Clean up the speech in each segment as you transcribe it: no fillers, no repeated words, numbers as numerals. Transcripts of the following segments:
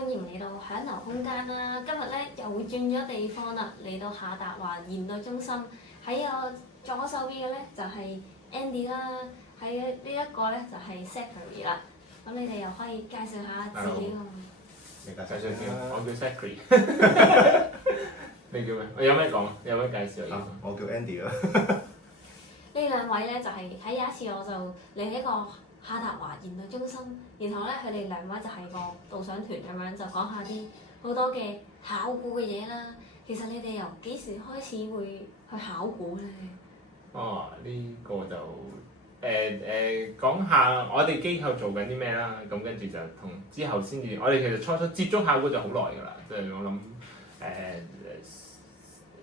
歡迎嚟到享留空間啦！今日咧又轉咗地方啦，嚟到下達華現代中心。喺我左手邊嘅咧就係 Andy 啦，喺呢一個咧就係 Zachary 啦。咁你哋又可以介紹下自己喎。你介紹先，我叫 Zachary。你叫咩？我有咩講？有咩介紹？我叫 Andy 啦。呢兩位咧就係喺有一次我就嚟呢個下達華現代中心，然後咧佢哋兩位就係個導賞團咁樣，就講下啲好多嘅考古嘅嘢啦。其實你哋由幾時開始會去考古咧？哦，呢個就講下我哋機構做緊啲咩啦。咁跟住就同之後先至，我哋其實初初接觸考古就好耐㗎啦。即係我諗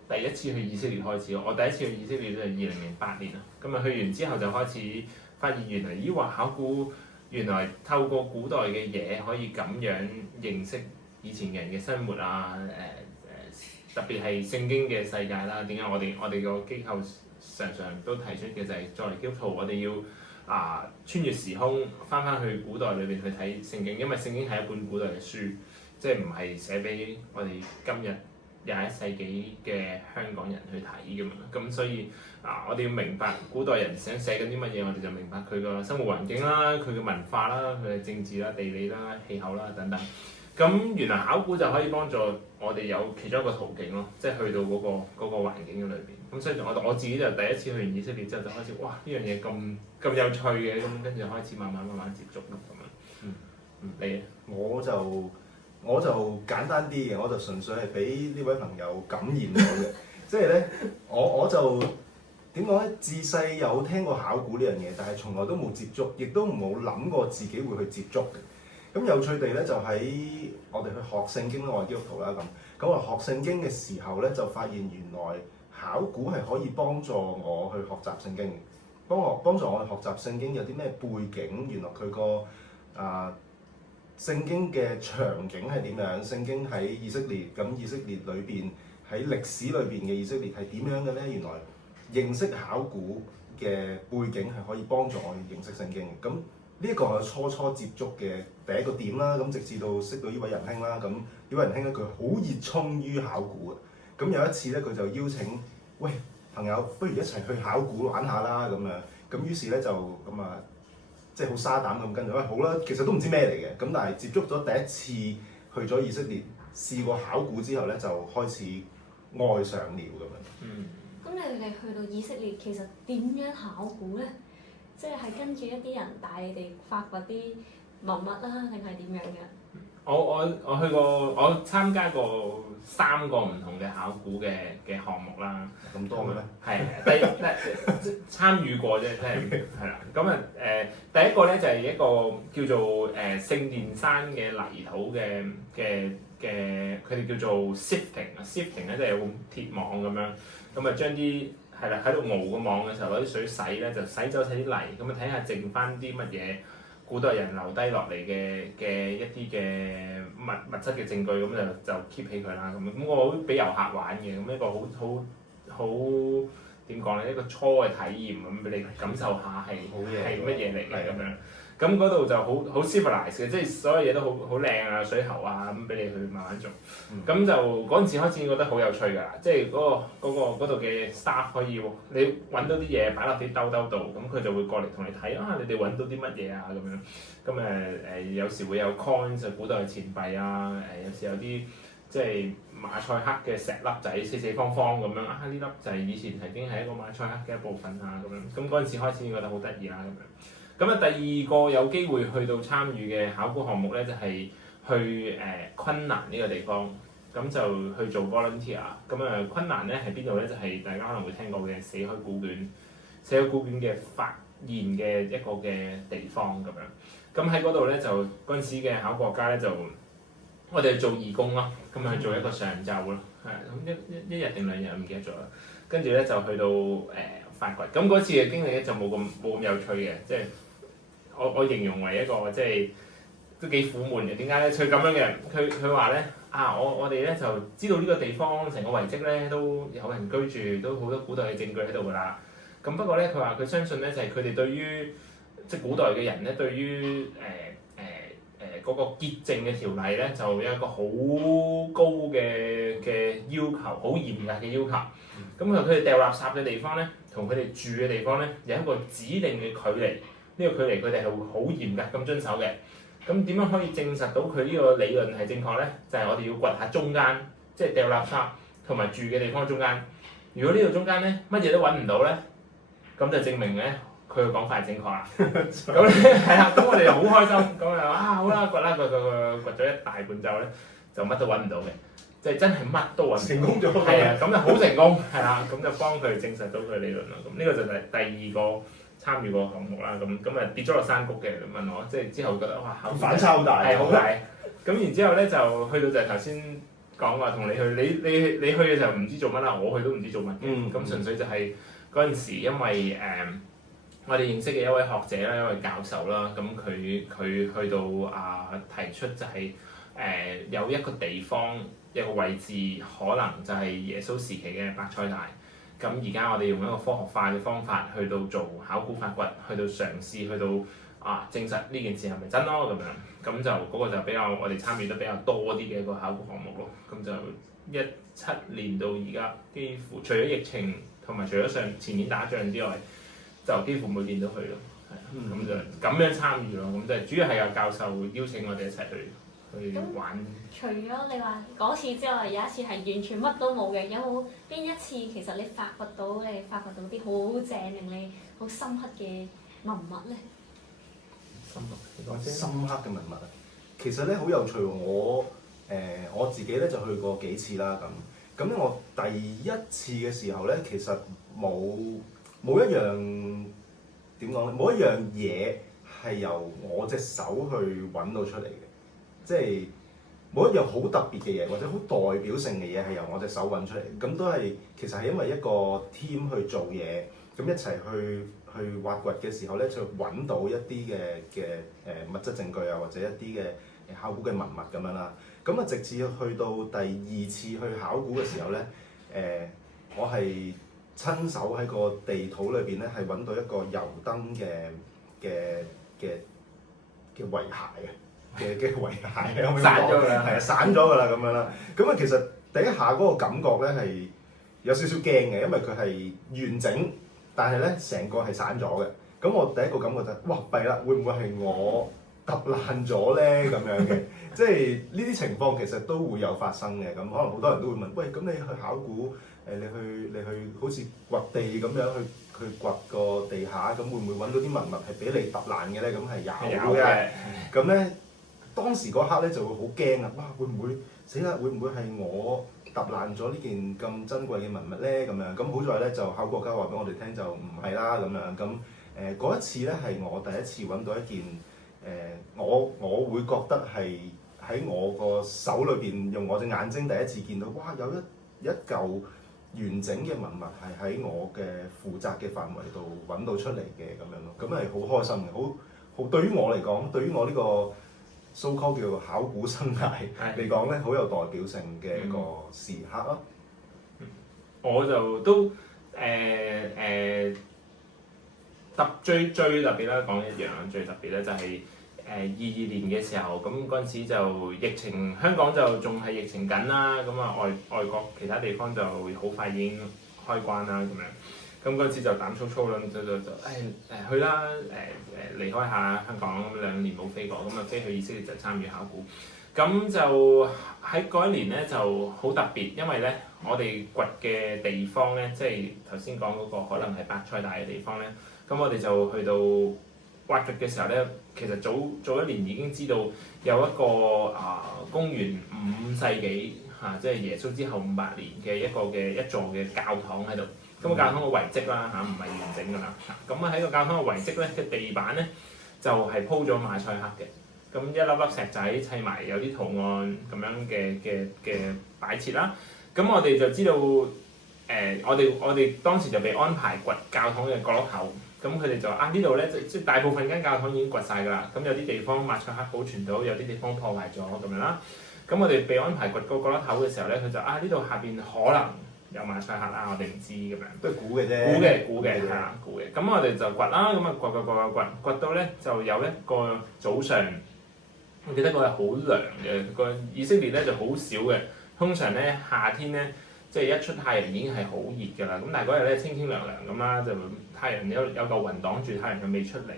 第一次去以色列開始，我第一次去以色列都係2008年啦。咁啊去完之後就開始發現原來話考古原來透過古代嘅嘢可以咁樣認識以前人嘅生活啊！特別係聖經嘅世界啦。點解我哋個機構常常都提出嘅就係作為基督徒，我哋要穿越時空翻去古代裏邊去睇聖經，因為聖經係一本古代嘅書，即係唔係寫俾我哋今日21世紀嘅香港人去睇㗎嘛。咁所以我哋要明白古代人想寫緊啲乜嘢，我哋就明白佢個生活環境啦、佢嘅文化啦、佢嘅政治啦、地理啦、氣候啦等等。咁原來考古就可以幫助我哋有其中一個途徑咯，即係去到嗰個環境嘅裏邊。咁所以我自己就第一次去完以色列之後就開始，哇！呢樣嘢咁有趣嘅，咁跟住開始慢慢接觸咯咁樣。你咧？我就簡單啲嘅，我就純粹係俾呢位朋友感染咗嘅。即係咧，我就點講咧？自細有聽過考古呢樣嘢，但係從來都冇接觸，亦都冇諗過自己會去接觸嘅。咁有趣地咧，就喺我哋去學聖經啦，我係基督徒啦咁我學聖經嘅時候咧，就發現原來考古係可以幫助我去學習聖經嘅，幫助我去學習聖經有啲咩背景，原來佢個聖經嘅場景係點樣？聖經喺以色列，咁以色列裏邊喺歷史裏邊嘅以色列係點樣嘅咧？原來認識考古嘅背景係可以幫助我去認識聖經嘅。咁呢一個係我初接觸嘅第一個點啦。咁直至到識到呢位仁兄啦，咁呢位仁兄咧佢好熱衷於考古嘅。咁有一次咧，佢就邀請，喂，朋友，不如一齊去考古玩下啦咁樣。咁於是咧就咁即係好沙膽咁跟住，喂，好啦，其實都唔知咩嚟嘅。咁但係接觸咗第一次去咗以色列試過考古之後咧，就開始愛上了咁樣。咁你哋去到以色列，其實點樣考古咧？即係跟住一啲人帶你哋發掘啲文物啦，定係點樣嘅？我去過，我參加過3個唔同嘅考古嘅項目啦。咁多嘅咩？係參與過啫，即係啦。咁第一個咧就係一個叫做聖殿山嘅泥土嘅，佢哋叫做 sifting 咧，即係有個鐵網咁樣，咁將啲係啦喺度熬個網嘅時候攞啲水洗咧，就洗走晒啲泥，咁睇下剩翻啲乜嘢古代人留低落嚟嘅一啲嘅物質嘅證據，咁就 keep 起佢啦。咁我俾遊客玩嘅，咁一個好點講咧，一個初嘅體驗咁俾你感受下係乜嘢嚟嘅咁樣。咁嗰度就好 civilized 嘅，即係所有嘢都好靚啊，水喉啊咁俾你去慢慢做。咁就嗰陣時開始覺得好有趣㗎啦，即係嗰度嘅 staff 可以你揾到啲嘢擺落啲兜度，咁佢就會過嚟同你睇你哋揾到啲乜嘢啊咁樣。咁有時會有 coins 古代嘅錢幣啊，有時有啲即係馬賽克嘅石粒仔四方方咁樣呢粒就係以前曾經係一個馬賽克嘅一部分啊咁樣。咁嗰陣時開始覺得好得意啦咁樣。咁第二個有機會去到參與嘅考古項目咧，就係去昆蘭呢個地方，咁就去做 volunteer。咁昆蘭咧係邊度咧？就係大家可能會聽過嘅死海古卷嘅發現嘅一個嘅地方咁樣。咁喺嗰度咧就嗰陣時嘅考古學家咧就我哋做義工咯，咁去做一個上晝咯，咁一日定2日唔記得咗啦。跟住咧就去到發掘。咁嗰次嘅經歷咧就冇咁有趣嘅，即係。我形容為一個即係都幾苦悶嘅。點解咧？佢咁樣嘅，佢話咧我哋咧就知道呢個地方成個遺跡咧都有人居住，都好多古代嘅證據喺度㗎啦。咁不過咧，佢話佢相信咧就係佢哋對於即係古代嘅人咧，對於嗰個潔淨嘅條例咧，就有一個好高嘅要求，好嚴格嘅要求。咁佢哋掉垃圾嘅地方咧，同佢哋住嘅地方咧，有一個指定嘅距離。呢個距離佢哋係會好嚴格咁遵守嘅。咁點樣可以證實到佢呢個理論係正確咧？就係我哋要掘下中間，即係掉垃圾同埋住嘅地方中間。如果呢度中間咧乜嘢都揾唔到咧，咁就證明咧佢嘅講法係正確啦。咁咧係啦，咁我哋又好開心，咁啊好啦，掘咗一大半之後咧，就乜都揾唔到嘅，即係真係乜都揾唔到。成功咗。係啊，咁就好成功，係啦，咁就幫佢證實到佢理論啦。咁呢個就係第二個參與個項目啦。咁啊跌咗落山谷嘅，問我即係之後覺得哇反差好大，係好大。咁然之後咧就去到就係頭先講話同你去，你去嘅時候唔知做乜啦，我去都唔知做乜嘅。咁純粹就係嗰陣時，因為我哋認識嘅一位學者啦，一位教授啦，咁佢去到提出就係有一個地方一個位置，可能就係耶穌時期嘅伯賽大。咁而家我哋用一個科學化嘅方法去到做考古發掘，去到嘗試去到證實呢件事係咪真咯咁樣。咁就嗰個就比較我哋參與得比較多啲嘅一個考古項目咯。咁就17年到而家，幾乎除咗疫情同埋除咗前年打仗之外，就幾乎每年都去咯。係咁就咁樣參與咯。咁就主要係有教授邀請我哋一齊去玩。除咗你話嗰次之外，有一次係完全乜都冇嘅，有冇邊一次其實你發掘到啲好正令你好深刻嘅文物咧？深刻嘅文物啊，其實咧好有趣喎。我自己咧就去過幾次啦咁咧，我第一次嘅時候咧，其實冇一樣點講咧，冇一樣嘢係由我隻手去揾到出嚟嘅，即係冇一樣好特別嘅嘢或者好代表性嘅嘢係由我隻手揾出嚟。咁都係其實係因為一個 team 去做嘢，咁一齊去挖掘嘅時候咧，就揾到一啲嘅物質證據啊，或者一啲嘅考古嘅文物咁樣啦。咁啊，直至去到第二次去考古嘅時候咧，我係親手喺個地土裏邊咧，係揾到一個油燈嘅遺骸嘅遺骸，散咗㗎啦，係啊，散咗㗎啦咁樣啦。咁啊，其實第一下嗰個感覺咧係有少少驚嘅，因為佢係完整，但係咧成個係散咗嘅。咁我第一個感覺就係，哇弊啦，會唔會係我揼爛咗咧咁樣嘅？即係呢啲情況其實都會有發生嘅。咁可能好多人都會問，喂，咁你去考古你去好似掘地咁樣去掘個地下，咁會唔會揾到啲文物係俾你揼爛嘅咧？咁係有嘅。咁咧當時嗰刻咧就會好驚啊！哇，會唔會死啦？會唔會係我揼爛咗呢件咁珍貴嘅文物咧？咁樣咁好在咧就考古學家話俾我哋聽就唔係啦咁樣。咁嗰一次咧係我第一次揾到一件我會覺得係喺我個手裏邊用我隻眼睛第一次見到，哇！有一嚿完整嘅文物係喺我嘅負責嘅範圍度揾到出嚟嘅咁樣咯。咁係好開心嘅，好對於我嚟講，對於我呢個 so called 叫做考古生涯嚟講咧，好有代表性嘅一個時刻咯。我就都最特別啦，講一樣最特別咧就係22年嘅時候，咁嗰陣時就疫情，香港就仲係疫情緊啦，咁啊外國其他地方就好快已經開關啦咁樣，咁嗰陣時就膽粗粗啦，就去啦，離開下香港，2年冇飛過，咁啊飛去以色列就參與考古，咁就喺嗰一年咧就好特別，因為咧我哋掘嘅地方咧，即係頭先講嗰個可能係伯賽大嘅地方咧，咁我哋就去到挖掘嘅時候咧，其實早一年已經知道有一個公元5世紀即係耶穌之後500年嘅一座嘅教堂喺度。咁個教堂嘅遺跡啦唔係完整㗎啦。咁喺個教堂嘅遺跡咧嘅地板咧就係鋪咗馬賽克嘅。咁一粒粒石仔砌埋有啲圖案咁樣嘅擺設啦。咁我哋就知道我哋當時就被安排掘教堂嘅角落頭。咁佢哋就呢度咧，即係大部分間教堂已經掘晒㗎啦。咁有啲地方馬賽克保存到，有啲地方破壞咗咁樣啦。咁我哋被安排掘個角落頭嘅時候咧，佢就呢度下邊可能有馬賽克啦，我哋唔知咁樣。都係估嘅啫。估嘅係啦，估嘅。咁我哋就掘啦，咁啊掘到咧就有一個早上我記得嗰日好涼嘅，個以色列咧就好少嘅。通常咧夏天咧，即係一出太陽已經係好熱㗎啦。咁但係嗰日咧清清涼涼咁啦，就太陽有嚿雲擋住，太陽又未出嚟，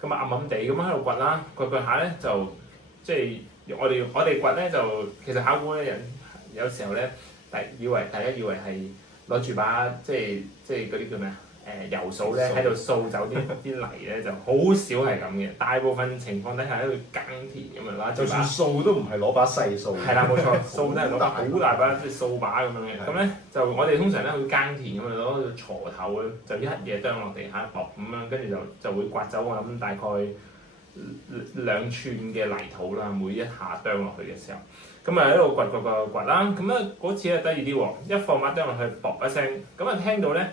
咁啊暗暗地咁喺度掘啦，掘下咧就即係我哋掘咧就其實考古嘅人有時候咧，大家以為係攞住把即係嗰啲叫咩啊？油掃咧喺度掃走啲泥咧，就好少係咁嘅。大部分情況底下喺度耕田咁樣啦，就算掃都唔係攞把細掃。係啦，冇錯，掃都係攞把好大把即係掃把咁樣嘅。咁咧就我哋通常咧去耕田咁樣攞個鋤頭咧，就一嘢啄落地下薄咁樣，跟住就會刮走我諗大概2寸嘅泥土啦，每一下啄落去嘅時候。咁啊喺度掘啦，咁啊嗰次咧得意啲喎，一放把啄落去，啵一聲，咁啊聽到咧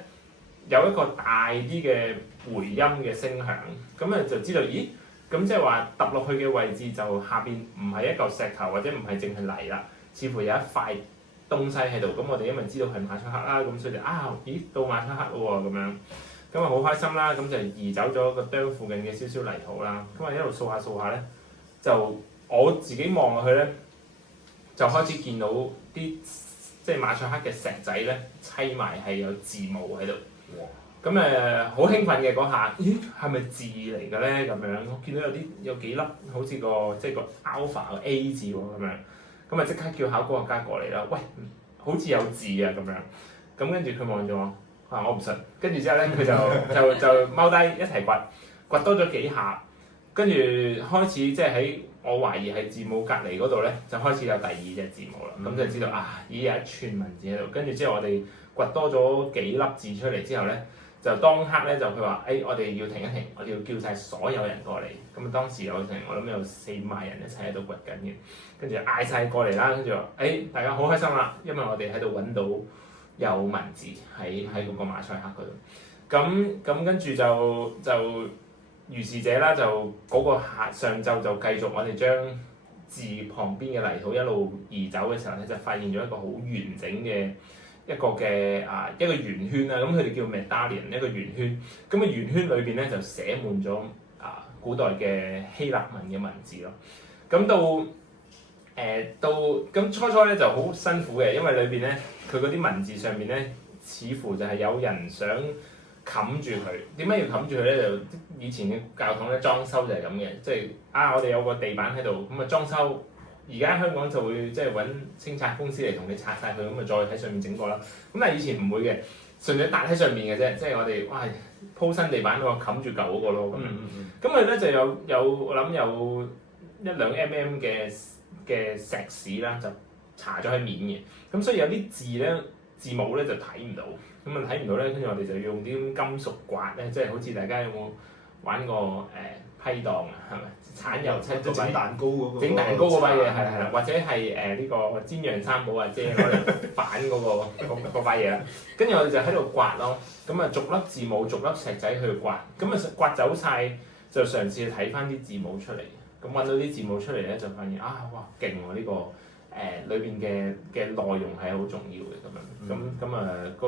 有一個大啲嘅回音嘅聲響，咁啊就知道，咦？咁即係話揼落去嘅位置就下邊唔係一嚿石頭或者唔係淨係泥啦，似乎有一塊東西喺度。咁我哋因為知道係馬賽克啦，咁所以就咦到馬賽克咯喎咁樣，咁啊好開心啦，咁就移走咗個啄附近嘅少少泥土啦。咁啊一路掃下咧，就我自己望落去咧，就開始見到啲即係馬賽克嘅石仔咧砌埋係有字母喺度。咁好興奮嘅嗰下，咦係咪字嚟嘅咧？咁樣我見到有幾粒好似即係個 alpha 個 A 字喎咁樣，咁啊即刻叫考古學家過嚟啦。喂，好似有字啊咁樣，咁跟住佢望住我，我唔信。跟住之後咧，佢就踎低一齊掘多咗幾下，跟住開始即係喺我懷疑係字母隔離嗰度咧，就開始有第二隻字母啦。咁就知道已有一串文字喺度。跟住之後我哋掘多咗幾粒字出嚟之後咧，就當刻咧就佢話我哋要停一停，我哋要叫晒所有人過嚟。咁當時我諗有4-5萬人一齊喺度掘緊嘅，跟住嗌晒過嚟啦。跟住話大家好開心啦，因為我哋喺度揾到有文字喺嗰個馬賽克嗰度。咁跟住就如是者啦，就嗰個上晝就繼續我哋將字旁邊嘅泥土一路移走嘅時候咧，就發現咗一個好完整嘅一個圓圈啦。咁佢哋叫 medallion 一個圓圈。咁個圓圈裏邊咧就寫滿咗古代嘅希臘文嘅文字咯。咁咁初咧就好辛苦嘅，因為裏邊咧佢嗰啲文字上面咧似乎就係有人想冚住佢。點解要冚住佢咧？就以前嘅教堂咧裝修就係咁嘅，即係我哋有個地板喺度，咁啊裝修。而家香港就會即係揾清拆公司嚟同你拆晒佢，咁啊再喺上面整過啦。咁但係以前唔會嘅，純粹搭喺上面嘅啫，即係我哋鋪新地板嗰個冚住舊嗰個咯咁。咁佢咧就我諗有1-2 mm 嘅石屎啦，就搽咗喺面嘅。咁所以有啲字母咧就睇唔到，咁啊睇唔到咧，跟住我哋就要用啲金屬刮咧，即係好似大家有冇玩過批檔啊？係咪？鏟油漆整蛋糕嗰個，整蛋糕嗰把嘢係啦，或者係呢個煎釀三寶啊，姐攞嚟反嗰把嘢啦。跟住我哋就喺度刮咯，咁啊逐粒字母逐粒石仔去刮，咁啊刮走晒，就嘗試去睇翻啲字母出嚟。咁揾到啲字母出嚟咧，就發現哇勁喎！呢個裏邊嘅內容係好重要嘅咁樣。咁個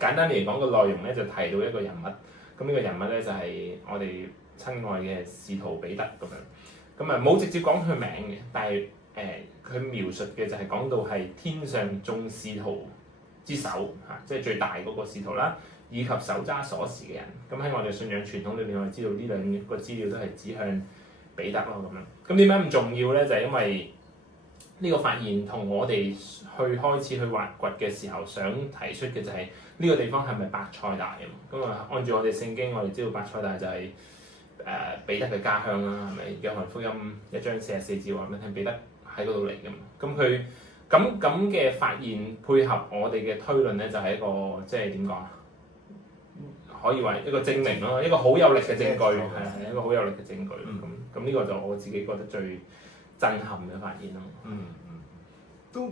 簡單嚟講個內容咧就提到一個人物。咁呢個人物咧就係我哋親愛嘅使徒彼得咁樣，咁冇直接講佢名嘅，但係佢描述嘅就係講到係天上眾使徒之首即係最大嗰個使徒啦，以及手揸鎖匙嘅人。咁喺我哋信仰傳統裏邊，我哋知道呢兩個資料都係指向彼得咯咁樣。咁點解咁重要咧？就係因為呢個發現同我哋開始去挖掘嘅時候，想提出嘅就係呢個地方係咪伯賽大啊？咁按住我哋聖經，我哋知道伯賽大就係彼得嘅家鄉啦，係咪？約翰福音1章44節話俾你聽，彼得喺嗰度嚟㗎嘛。咁佢咁嘅發現配合我哋嘅推論咧，就係一個即係點講啊？可以話一個證明咯，一個好有力嘅證據，係一個好有力嘅證據。咁呢個就我自己覺得最震撼嘅發現咯。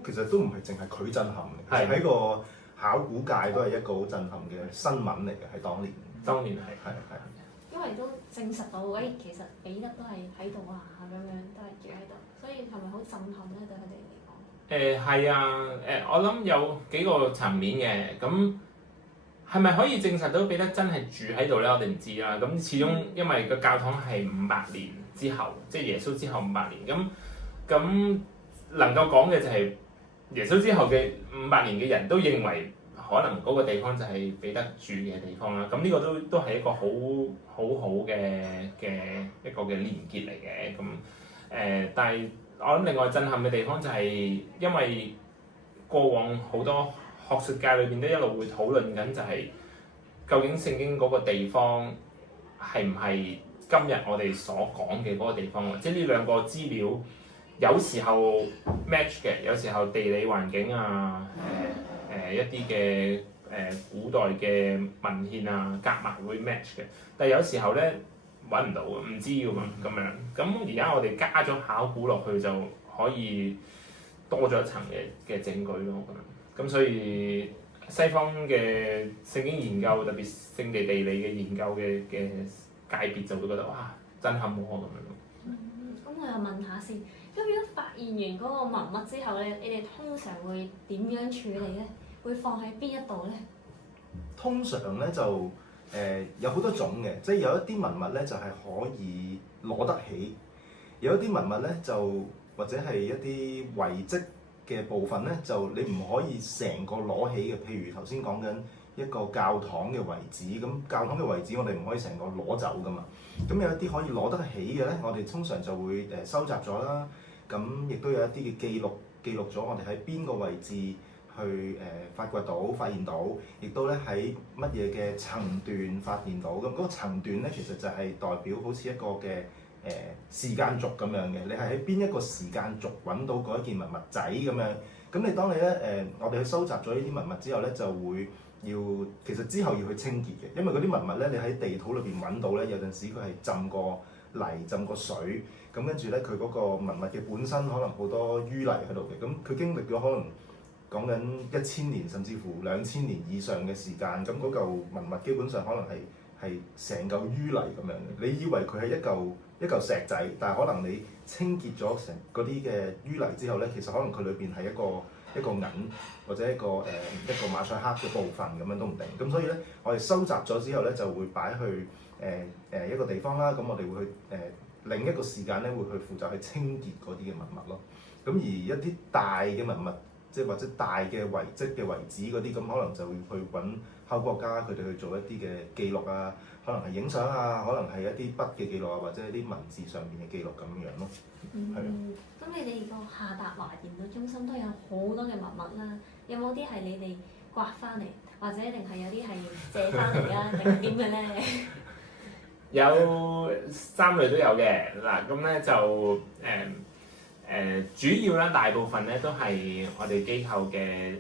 其實都唔係淨係佢震撼嘅，其實喺個考古界都係一個好震撼嘅新聞嚟嘅，喺當年。當年係。因為都證實到，其實彼得都係喺度咁樣都係住喺度，所以係咪好震撼咧？對佢哋嚟講？係啊，我諗有幾個層面嘅，咁係咪可以證實到彼得真係住喺度咧？我哋唔知啦。咁始終因為個教堂係500年之後，即係耶穌之後500年，咁咁能夠講嘅就係耶穌之後嘅500年嘅人都認為可能嗰個地方就係彼得住嘅地方啦。咁呢個都係一個好嘅一個嘅連結嚟嘅。咁但係我諗另外震撼嘅地方就係因為過往好多學術界裏邊都一路會討論緊，就係究竟聖經嗰個地方係唔係今日我哋所講嘅嗰個地方？即係呢兩個資料有時候 match 嘅，有時候地理環境啊，一啲嘅古代嘅文獻啊夾埋會 match 嘅，但係有時候咧揾唔到嘅，唔知㗎嘛咁樣。咁而家我哋加咗考古落去就可以多咗一層嘅證據咯，我覺得。咁所以西方嘅聖經研究，特別聖地地理嘅研究嘅界別就會覺得哇震撼我咁樣咯。咁我又問下先，咁如果發現完嗰個文物之後咧，你哋通常會點樣處理咧？會放喺邊一度咧？通常咧就有好多種嘅，即係有一啲文物咧就係可以攞得起，有一啲文物咧就或者係一啲遺跡嘅部分咧，就你唔可以成個攞起嘅。譬如頭先講緊一個教堂嘅遺址，咁教堂嘅遺址我哋唔可以成個攞走噶嘛。咁有一啲可以攞得起嘅咧，我哋通常就會收集咗啦。咁亦都有一啲嘅記錄咗我哋喺邊個位置去發掘到、發現到，亦都咧喺乜嘢嘅層段發現到。咁嗰個層段咧，其實就係代表好似一個嘅時間軸咁樣嘅。你係喺邊一個時間軸揾到嗰一件文物仔咁樣。咁你當你咧我哋去收集咗呢啲文物之後咧，就會其實之後要去清潔嘅，因為嗰啲文物咧，你喺地土裏邊揾到咧，有陣時佢係浸過泥、浸過水，咁跟住咧佢嗰個文物嘅本身可能好多淤泥喺度嘅，咁佢經歷咗可能講緊1000年甚至乎2000年以上嘅時間，咁嗰嚿文物基本上可能係成嚿淤泥咁樣嘅。你以為佢係一嚿石仔，但係可能你清潔咗成嗰啲嘅淤泥之後咧，其實可能佢裏邊係一個銀或者一個馬賽克嘅部分咁樣都唔定。咁所以咧，我哋收集咗之後咧，就會擺去一個地方啦。咁我哋會去另一個時間咧，會去負責去清潔嗰啲嘅文物咯。咁而一啲大嘅文物，即係或者大嘅遺跡嘅遺址嗰啲，咁可能就會去揾考古學家佢哋去做一啲嘅記錄啊，可能係影相啊，可能係一啲筆嘅記錄啊，或者一啲文字上面嘅記錄咁樣咯。係啊。咁你哋個下達華研究中心都有好多嘅文物啦，有冇啲係你哋刮翻嚟，或者定係有啲係借翻嚟啊？定係點嘅咧？有3類都有嘅嗱，咁咧就主要啦，大部分咧都係我哋機構嘅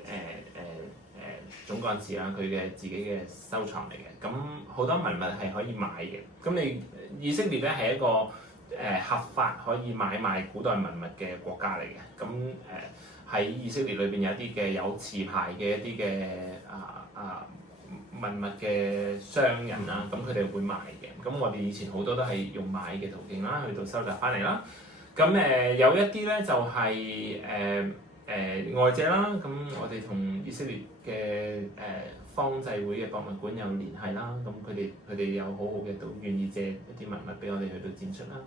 總幹事啦，佢嘅自己嘅收藏嚟嘅。咁好多文物係可以買嘅。咁你以色列咧係一個合法可以買賣古代文物嘅國家嚟嘅。咁喺以色列裏邊有一啲嘅有持牌嘅一啲嘅文物嘅商人啦，咁佢哋會賣嘅。咁我哋以前好多都係用買嘅途徑啦，去到收集翻嚟啦。咁有一啲咧就係外借啦。咁我哋同以色列嘅方濟會嘅博物館有聯繫啦。咁佢哋有好好嘅都願意借一啲文物俾我哋去到展出啦。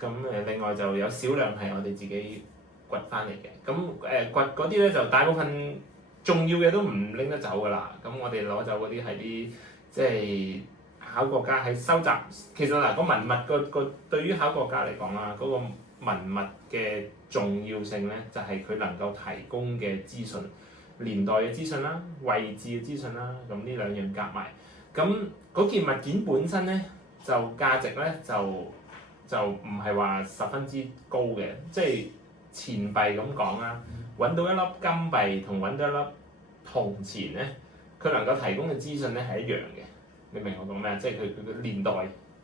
咁另外就有少量係我哋自己掘翻嚟嘅。咁掘嗰啲咧就大部分重要嘅都唔拎得走㗎啦。咁我哋攞走嗰啲係啲即係考古家喺收集。其實嗱個文物個對於考古家嚟講啦，嗰個文物嘅重要性咧，就係佢能夠提供嘅資訊、年代嘅資訊啦、位置嘅資訊啦。咁呢兩樣夾埋，咁嗰件物件本身咧就價值咧就唔係話十分之高嘅，即係錢幣咁講啦。揾到一粒金幣同揾到一粒銅錢咧，佢能夠提供嘅資訊咧係一樣嘅。你明我講咩啊？即係佢嘅年代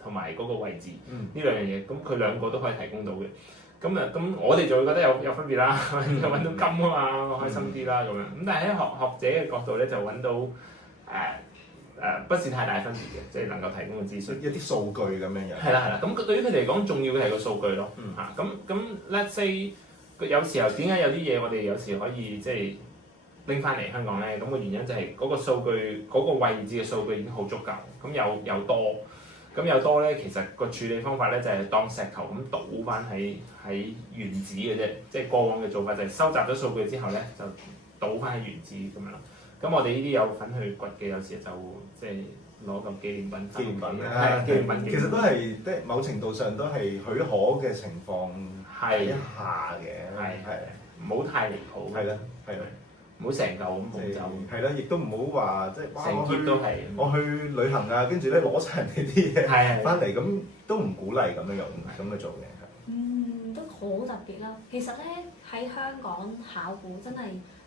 同埋嗰個位置呢兩樣嘢，咁佢兩個都可以提供到嘅。咁我哋就會覺得有分別啦，就揾到金啊嘛，開心啲啦咁樣。咁但係喺學者嘅角度咧，就揾到不是太大分別嘅，即係能夠提供嘅資訊，一啲數據咁樣樣。係啦。咁對於佢哋嚟講，重要嘅係個數據咯。咁 let's say 有時候點解有啲嘢我哋有時可以即係拎翻嚟香港咧？咁個原因就係嗰個數據嗰個位置嘅數據已經好足夠，咁又多。咁有多咧，其實個處理方法咧就係當石頭咁倒翻喺原址嘅啫，即係過往嘅做法就係收集咗數據之後咧就倒翻喺原址咁樣啦。咁我哋呢啲有份去掘嘅，有時就即係攞個紀念品。紀念品係紀念品。其實都係即係某程度上都係許可嘅情況睇一下嘅，係唔好太離譜。係啦，係啦。唔好成嚿咁冇走。係啦，亦都唔好話即係成碟都係。我去旅行啊，跟住咧攞晒人哋啲嘢翻嚟，咁都唔鼓勵咁樣用咁去做嘅。都好特別啦。其實咧喺香港考古真係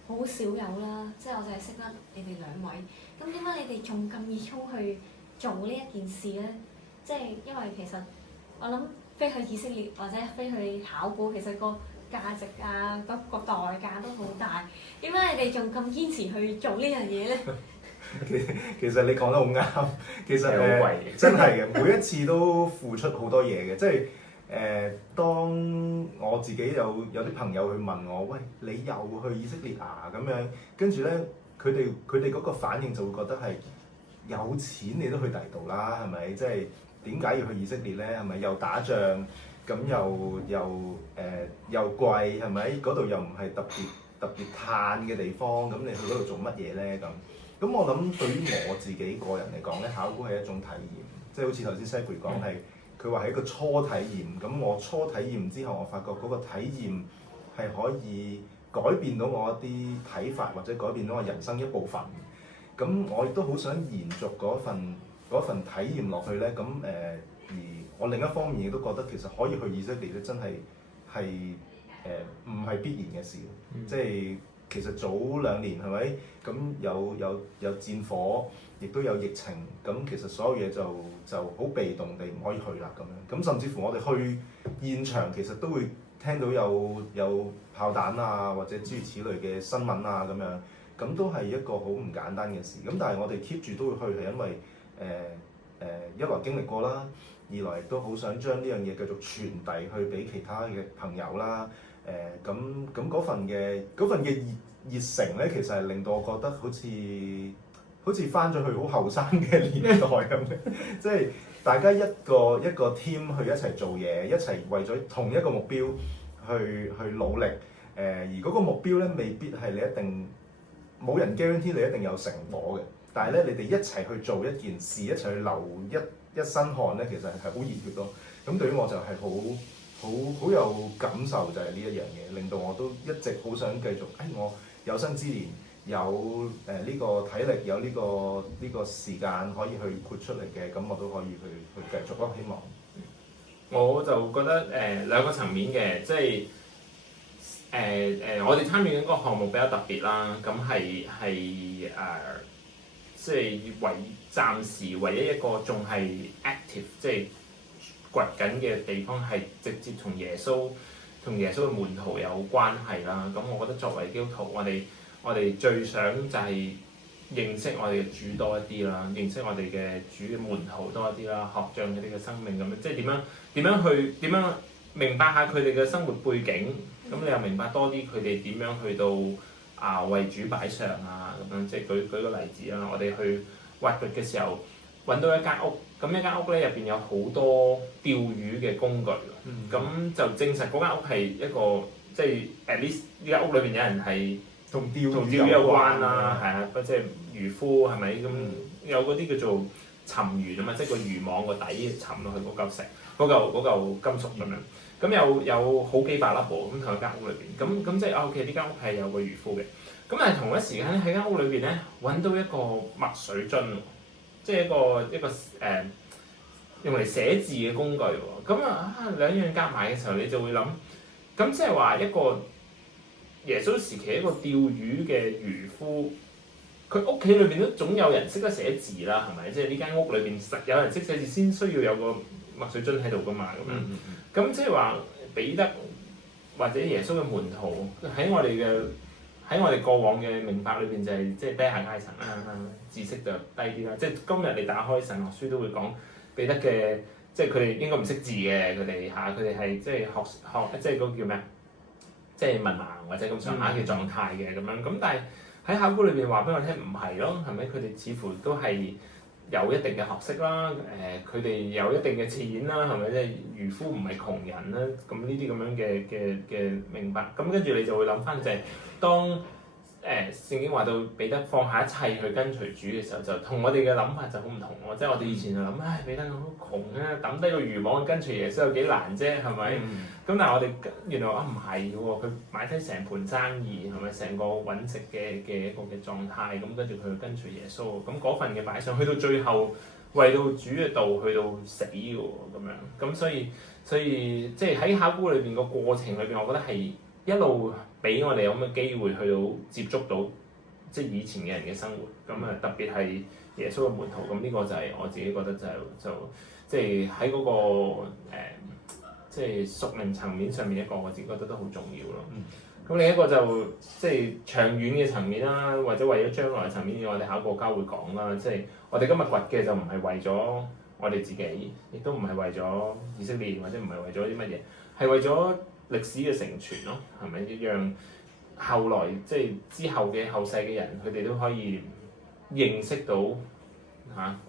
好少有啦，即係我就係識得你哋兩位。咁點解你哋仲咁熱衷去做呢一件事咧？即係因為其實我諗飛去以色列或者飛去考古，其實個價值啊，個代價都好大。點解你哋仲咁堅持去做呢樣嘢咧？其實你講得好啱，其實好貴真係嘅，每一次都付出好多嘢嘅，即係當我自己有啲朋友去問我，喂，你又去以色列啊咁樣，跟住咧佢哋嗰個反應就會覺得係有錢你都去第度啦，係咪？即係點解要去以色列咧？係咪又打仗？咁又貴係咪？嗰度又唔係特別嘆嘅地方，咁你去嗰度做乜嘢咧？咁我諗對於我自己個人嚟講咧，考古係一種體驗，即係好似頭先 Zachary 講係，佢話係一個初體驗。咁我初體驗之後，我發覺嗰個體驗係可以改變到我一啲睇法，或者改變到我人生一部分。咁我亦都好想延續嗰份體驗落去咧。咁而我另一方面亦都覺得其實可以去以色列咧，真係唔係必然嘅事。即係其實早2年係咪？咁有戰火，亦都有疫情。咁其實所有嘢就好被動地唔可以去啦咁樣。咁甚至乎我哋去現場，其實都會聽到有炮彈啊，或者諸如此類嘅新聞啊咁樣。咁都係一個好唔簡單嘅事。咁但係我哋 keep 住都會去，係因為一來經歷過啦。二來都好想將呢樣嘢繼續傳遞去俾其他嘅朋友啦。咁嗰份嘅熱誠咧，其實係令到我覺得好似翻咗去好後生嘅年代咁嘅，即係大家一個 team 去一齊做嘢，一齊為咗同一個目標去努力。而嗰個目標咧，未必係你一定冇人 guarantee 你一定有成果嘅，但係咧你哋一齊去做一件事，一齊去流一身汗咧，其實係好熱血咯。咁對於我就係好有感受，就係呢一樣嘢，令到我都一直好想繼續。我有生之年有呢個體力，有呢個時間可以去豁出嚟嘅，咁我都可以去繼續咯。希望我就覺得兩個層面嘅，即係我哋參與緊嗰個項目比較特別啦。咁係即係暫時唯一一個仲係 active，即係掘緊嘅地方係直接同耶穌嘅門徒有關係啦。咁我覺得作為基督徒，我哋最想就係認識我哋嘅主多一啲啦，認識我哋嘅主嘅門徒多一啲啦，學像佢哋嘅生命咁樣，即係點樣明白下佢哋嘅生活背景。咁你又明白多啲佢哋點樣去到為主擺上啊咁樣。即係舉個例子啦，我哋去挖掘嘅時候揾到一間屋，咁一間屋咧入邊有好多釣魚嘅工具。咁就證實嗰間屋係一個即係 at least 呢間屋裏邊有人係同釣魚有關啦，係啊，即係漁夫係咪咁有嗰啲叫做沉魚啊嘛，即係個漁網個底沉落去嗰嚿石嗰嚿金屬咁樣。咁有好幾百粒喎，咁同一間屋裏邊，咁即係OK，呢間屋係有個漁夫嘅。咁但係同一時間咧喺間屋裏邊咧揾到一個墨水樽，即係一個用嚟寫字嘅工具喎。咁兩樣夾埋嘅時候，你就會諗，咁即係話一個耶穌時期一個釣魚嘅漁夫，佢屋企裏邊都總有人識得寫字啦，係咪？即係呢間屋裏邊實有人識寫字，先需要有個墨水樽喺度噶嘛，咁樣。咁即係話彼得或者耶穌嘅門徒喺我哋過往嘅明白裏邊就係即係低下階層啦，知識就低啲啦。即係今日你打開神學書都會講彼得嘅，即係佢哋應該唔識字嘅，佢哋係即係學即係嗰個叫咩啊？即係文盲或者咁上下嘅狀態嘅咁樣。咁但係喺考古裏邊話俾我聽唔係咯，係咪？佢哋似乎都係有一定嘅學識啦，佢哋有一定嘅錢啦，係咪即係漁夫唔係窮人啦？咁呢啲咁樣嘅明白，咁跟住你就會諗翻就係當聖經話到彼得放下一切去跟隨主嘅時候，就同我哋嘅諗法就好唔同喎。即係我哋以前就諗，唉，彼得好窮啊，抌低個漁網跟隨耶穌有幾難啫，係咪？咁但係我哋原來唔係喎，佢買低成盤生意係咪？成個揾食嘅一個嘅狀態，咁跟住佢跟隨耶穌，咁嗰份嘅擺上去到最後為到主嘅道去到死嘅喎，咁樣。咁所以即係喺考古裏邊個過程裏邊，我覺得係一路俾我哋有咁嘅機會去到接觸到即係以前嘅人嘅生活，咁啊特別係耶穌嘅門徒，咁呢個就係我自己覺得就即係喺嗰個即係屬靈層面上面一個我自己覺得都好重要咯。咁另一個就即係長遠嘅層面啦，或者為咗將來嘅層面，我哋考過家會講啦，即係我哋今日掘嘅就唔係為咗我哋自己，亦都唔係為咗以色列，或者唔係為咗啲乜嘢，係為咗歷史嘅成傳咯，係咪？讓後來即係之後嘅後世嘅人，佢哋都可以認識到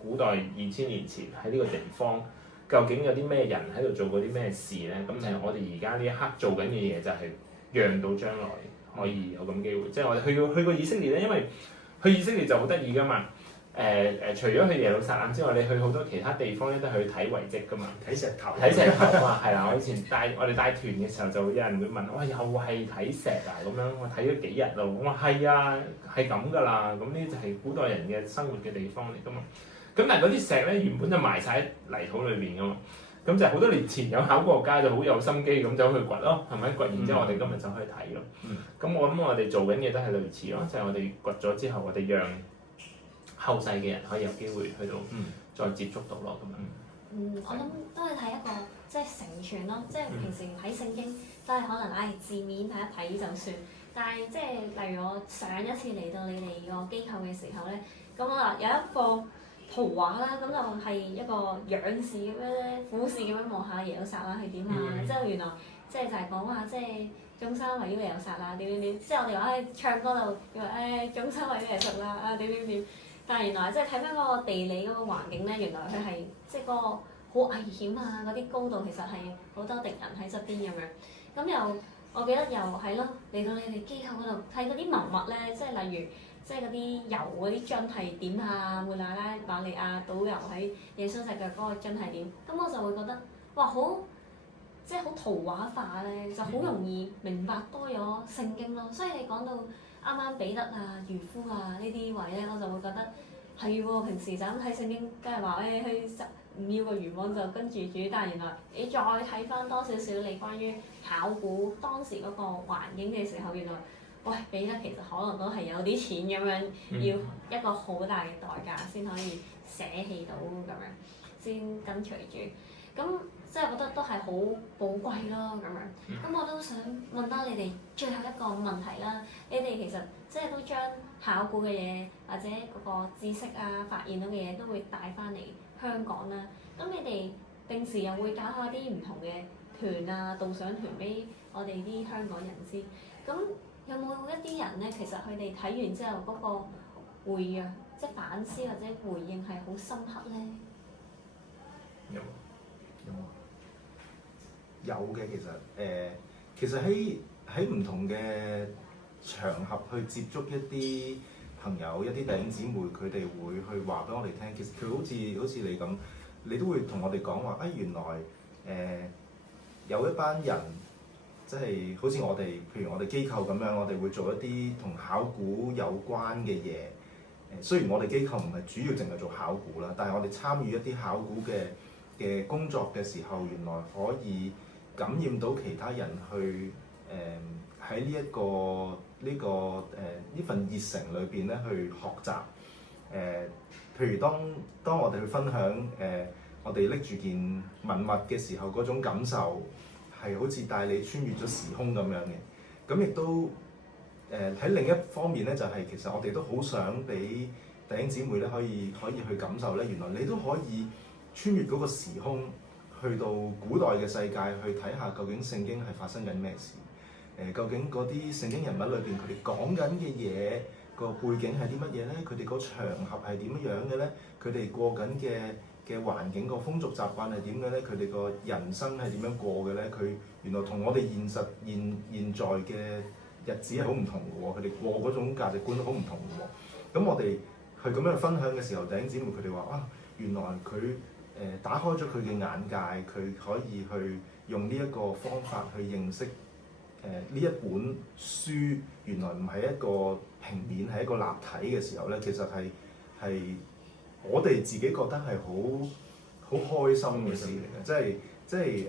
古代2000年前喺呢個地方究竟有啲咩人喺度做過啲咩事咧？咁就係我哋而家呢一刻做緊嘅嘢，就係讓到將來可以有咁機會。即係我哋去過以色列咧，因為去以色列就好得意噶嘛。除咗去耶路撒冷之外，你去好多其他地方咧都去睇遺跡噶嘛，睇石頭啊，係啦！我以前我哋帶團嘅時候就有人會問，哇，又係睇石啊咁樣，我睇咗幾日咯，我話係啊，係咁噶啦，咁呢就係古代人嘅生活嘅地方嚟噶嘛。咁但係嗰啲石咧原本就埋晒喺泥土裏邊噶嘛，咁就好多年前有考古學家就好有心機咁走去掘咯，係咪？掘完之後我哋今日就可以睇咯。咁我諗我哋做緊嘅都係類似咯，就係我哋掘咗之後，我哋讓後世嘅人可以有機會去到再接觸到咯咁樣。我諗都係睇一個即係成傳咯，即係平時睇聖經都係可能字面睇一睇就算，但係即係例如我上一次嚟到你哋個機構嘅時候咧，咁我有一個圖畫啦，咁就係一個仰視咁樣咧，俯視咁樣望下耶路撒冷係點啊，即係原來即係就係講話即係眾山圍繞耶路撒冷點點點，即係我哋話唱歌就話眾山圍繞耶路撒冷點點點。但係原來即係睇翻嗰個地理嗰個環境咧，原來佢係即係嗰個好危險啊！嗰啲高度其實係好多敵人喺側邊咁樣。咁又我記得又係咯，嚟到你哋機構嗰度睇嗰啲文物咧，即係例如即係嗰啲油嗰啲樽係點啊，抹大拉瑪利亞倒油喺耶穌隻腳嗰個樽係點，咁我就會覺得哇好即係好圖畫化咧，就好容易明白多咗聖經咯。所以你講到啱啱彼得啊、漁夫啊呢啲位咧，我就會覺得係喎。平時就咁睇聖經，梗係話去唔要個漁網就跟住煮，但係原來你再睇翻多少少你關於考古當時嗰個環境嘅時候，原來喂彼得其實可能都係有啲錢咁樣，要一個好大嘅代價先可以捨棄到咁樣，先跟隨住。咁即係覺得都係好寶貴咯咁樣。咁我都想問多你哋最後一個問題啦。你哋其實即係都將考古嘅嘢或者嗰個知識啊、發現到嘅嘢都會帶翻嚟香港啦。咁你哋定時又會搞下啲唔同嘅團啊、導賞團俾我哋啲香港人知。咁有冇一啲人咧，其實佢哋睇完之後嗰個回應，即係反思或者回應係好深刻咧？有嘅，其實喺唔同嘅場合去接觸一啲朋友、一啲弟兄姊妹，佢哋會去話俾我哋聽。其實佢好似你咁，你都會同我哋講話原來有一班人，即係好似我哋，譬如我哋機構咁樣，我哋會做一啲同考古有關嘅嘢。雖然我哋機構唔係主要淨係做考古啦，但係我哋參與一啲考古嘅工作嘅時候，原來可以感染到其他人去喺呢份熱誠裏邊咧去學習。譬如當我哋去分享我哋拎住件文物嘅時候，嗰種感受係好似帶你穿越咗時空咁樣嘅。咁亦都喺另一方面咧，就係其實我哋都好想俾弟兄姊妹咧可以去感受咧，原來你都可以穿越嗰個時空，去到古代嘅世界去睇下究竟聖經係發生緊咩事。究竟嗰啲聖經人物裏邊佢哋講緊嘅嘢，個背景係啲乜嘢咧？佢哋個場合係點樣嘅咧？佢哋過緊嘅環境個風俗習慣係點嘅咧？佢哋個人生係點樣過嘅咧？佢原來同我哋現在嘅日子係好唔同嘅喎，佢哋過嗰種價值觀都好唔同嘅喎。咁我哋去咁樣分享嘅時候，弟兄姊妹佢哋話啊，原來佢打開咗佢嘅眼界，佢可以去用呢一個方法去認識呢一本書，原來唔係一個平面，係一個立體嘅時候咧，其實係我哋自己覺得係好開心嘅事嚟嘅，即係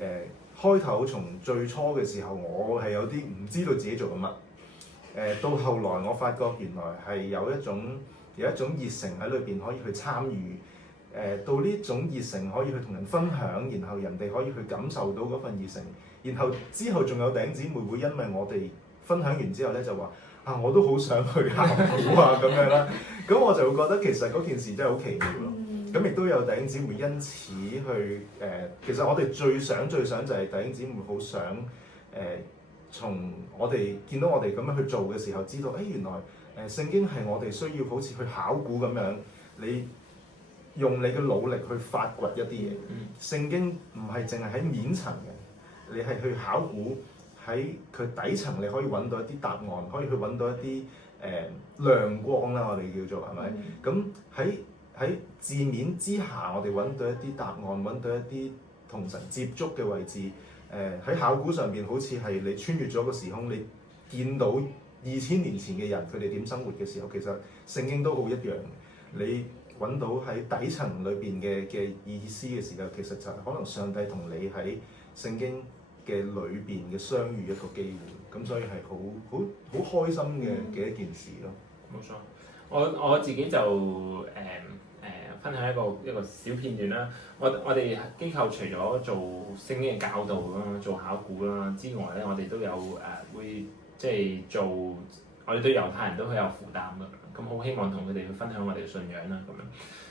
開頭從最初嘅時候，我係有啲唔知道自己做緊乜，到後來我發覺原來係有一種熱誠喺裏邊可以去參與。到呢種熱誠可以去同人分享，然後人哋可以去感受到嗰份熱誠，然後之後仲有弟兄姊妹會因為我哋分享完之後咧就話啊，我都好想去考古啊咁樣啦，咁我就會覺得其實嗰件事真係好奇妙咯。咁亦都有弟兄姊妹因此去其實我哋最想就係弟兄姊妹好想從我哋見到我哋咁樣去做嘅時候，知道原來聖經係我哋需要好似去考古咁樣，你用你嘅努力去發掘一啲嘢。聖經唔係淨係喺面層嘅，你係去考古喺佢底層，你可以揾到一啲答案，可以去揾到一啲亮光啦，我哋叫做係咪？咁喺字面之下，我哋揾到一啲答案，揾到一啲同神接觸嘅位置。喺考古上邊，好似係你穿越咗個時空，你見到2000年前嘅人佢哋點生活嘅時候，其實聖經都好一樣嘅。你揾到喺底層裏邊嘅意思嘅時候，其實就係可能上帝同你喺聖經嘅裏邊嘅相遇一個機會，咁所以係好開心嘅一件事咯。冇錯，我自己就分享一個小片段啦。我哋機構除咗做聖經嘅教導啦、做考古啦之外咧，我哋都有會即係做，我哋對猶太人都好有負擔㗎。咁好希望同佢哋去分享我哋嘅信仰啦，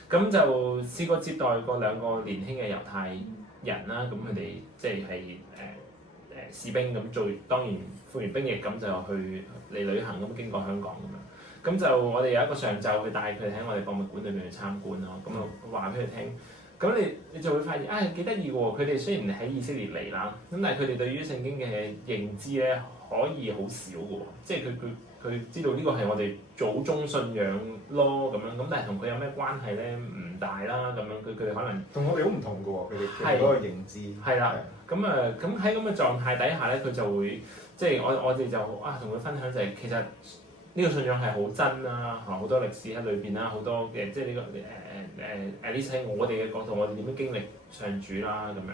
咁就試過接待過2個年輕嘅猶太人啦，咁佢哋即係士兵咁做，當然服完兵役咁就去嚟旅行咁經過香港咁樣。咁就我哋有一個上晝去帶佢哋喺我哋博物館裏面去參觀咯，咁就話俾佢聽。咁你就會發現幾得意喎！佢哋雖然喺以色列嚟啦，咁但係佢哋對於聖經嘅認知咧可以好少嘅喎，即係佢知道呢個係我哋祖宗信仰咯咁樣，咁但係同佢有咩關係咧？唔大啦咁樣，佢哋可能同我哋好唔同嘅喎，佢哋嗰個認知。係啦，咁喺咁嘅狀態底下咧，佢就會即係我哋就同佢分享就係其實呢個信仰係好真啦，好多歷史喺裏邊啦，好多嘅即係呢個至少喺我哋嘅角度，我哋點樣經歷上主啦咁樣。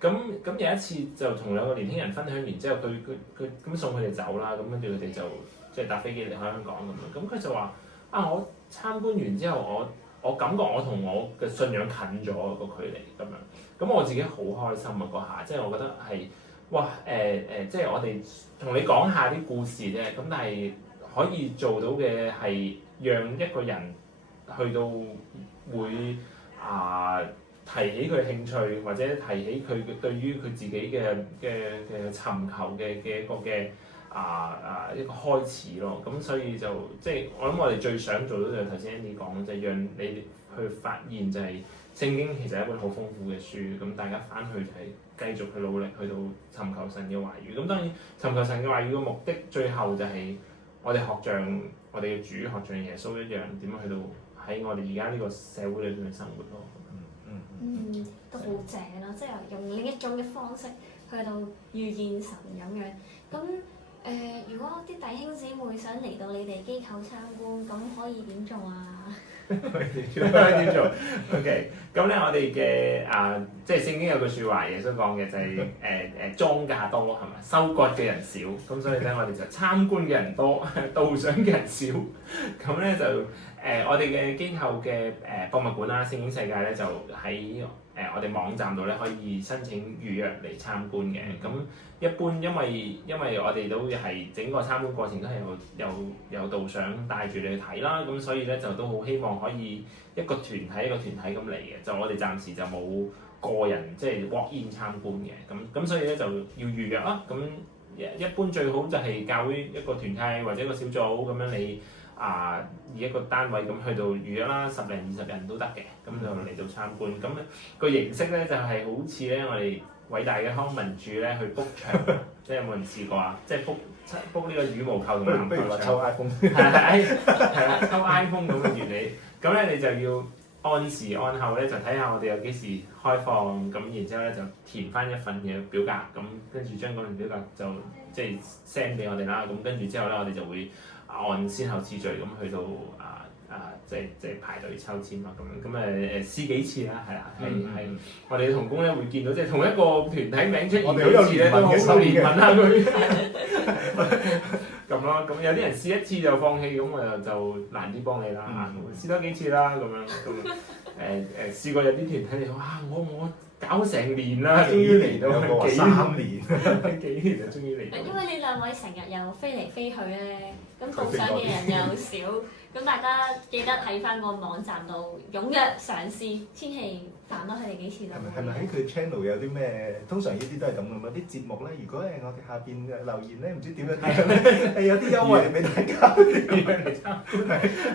咁有一次就同2個年輕人分享完之後，佢咁送佢哋走啦，咁跟住佢哋就即係搭飛機離開香港咁樣。咁佢就話我參觀完之後，我感覺我同我嘅信仰近咗個距離咁樣。咁我自己好開心啊嗰下，即係我覺得係哇即係我哋同你講下啲故事啫。咁但係可以做到嘅係讓一個人去到會提起佢興趣，或者提起佢對於佢自己嘅尋求嘅一個嘅一個開始咯。咁所以就即係我諗我哋最想做到就係頭先 Andy 講，就係讓你去發現就係聖經其實係一本好豐富嘅書。咁大家翻去就係繼續去努力去到尋求神嘅話語。咁當然尋求神嘅話語嘅目的，最後就係我哋學像我哋嘅主，學像耶穌一樣，點樣去到喺我哋而家呢個社會裏邊去生活咯。都好正啦！即係用另一種嘅方式去到遇見神咁樣。咁如果啲弟兄姊妹想嚟到你哋機構參觀，咁可以點做啊？點做？OK，咁咧我哋嘅即係聖經有句説話，耶穌講嘅就係莊稼多係咪？收割嘅人少，咁所以咧我哋就參觀嘅人多，導賞嘅人少。咁咧就我哋嘅機構嘅博物館啦，聖經世界咧就喺我哋網站度咧可以申請預約嚟參觀嘅。咁一般因為我哋都係整個參觀過程都係有導賞帶住你去睇啦，咁所以咧就都好希望可以一個團體咁嚟嘅。就我哋暫時就冇個人即係 walk in 參觀嘅，咁所以咧就要預約啦。咁一般最好就係教會一個團契或者一個小組咁樣你。以一個單位咁去到預約啦，10零20人都得嘅，咁就嚟到參觀。咁個形式咧就係好似咧我哋偉大嘅康文署咧去 book 場，即係有冇人試過啊？即係 book 呢個羽毛球同籃球場。抽 iPhone。係啦，抽 iPhone 咁嘅原理。咁咧你就要按時按後咧就睇下我哋有幾時開放，咁然之後咧就填翻一份嘅表格，咁跟住將嗰份表格就即係 send 俾我哋啦。咁跟住之後咧我哋就會按先後次序咁去到即係排隊抽籤啊咁試幾次啦，係啦，係我哋嘅同工咧會見到即係同一個團體名出現幾次咧都好憐憫下佢咁咯。咁有啲人試一次就放棄，咁就難啲幫你啦。試多幾次啦，咁試過有啲團體嚟講我搞成年啦，終於嚟到3年，幾年就終於嚟到。因為呢兩位成日又飛嚟飛去咧，咁導賞嘅人又少，咁大家記得喺翻個網站度踴躍嘗試，千祈煩多佢哋幾次就。係咪喺佢 channel 有啲咩？通常呢啲都係咁噶嘛，啲節目咧，如果係我哋下邊留言咧，唔知點樣係有啲優惠俾大家。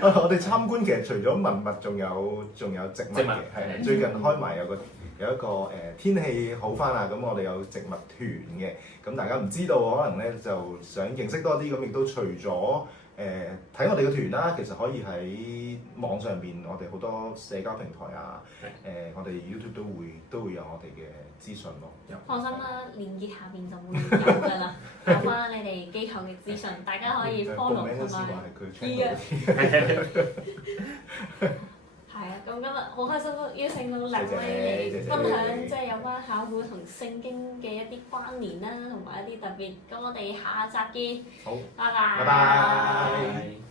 我哋參觀其實除咗文物，仲有植物嘅，係最近開埋有一個天氣好翻啦，咁我哋有植物團嘅，咁大家唔知道可能咧就想認識多啲，咁亦都除咗睇我哋嘅團啦，其實可以喺網上邊，我哋好多社交平台啊，我哋 YouTube 都會有我哋嘅資訊咯。放心啦，連結下邊就會有㗎啦，有關你哋機構嘅資訊，大家可以 follow 同埋。係啊，咁今日好開心都邀請到兩位嚟分享，即係有關考古同聖經嘅一啲關聯啦，同埋一啲特別。咁我哋下集見。好，拜拜。拜拜。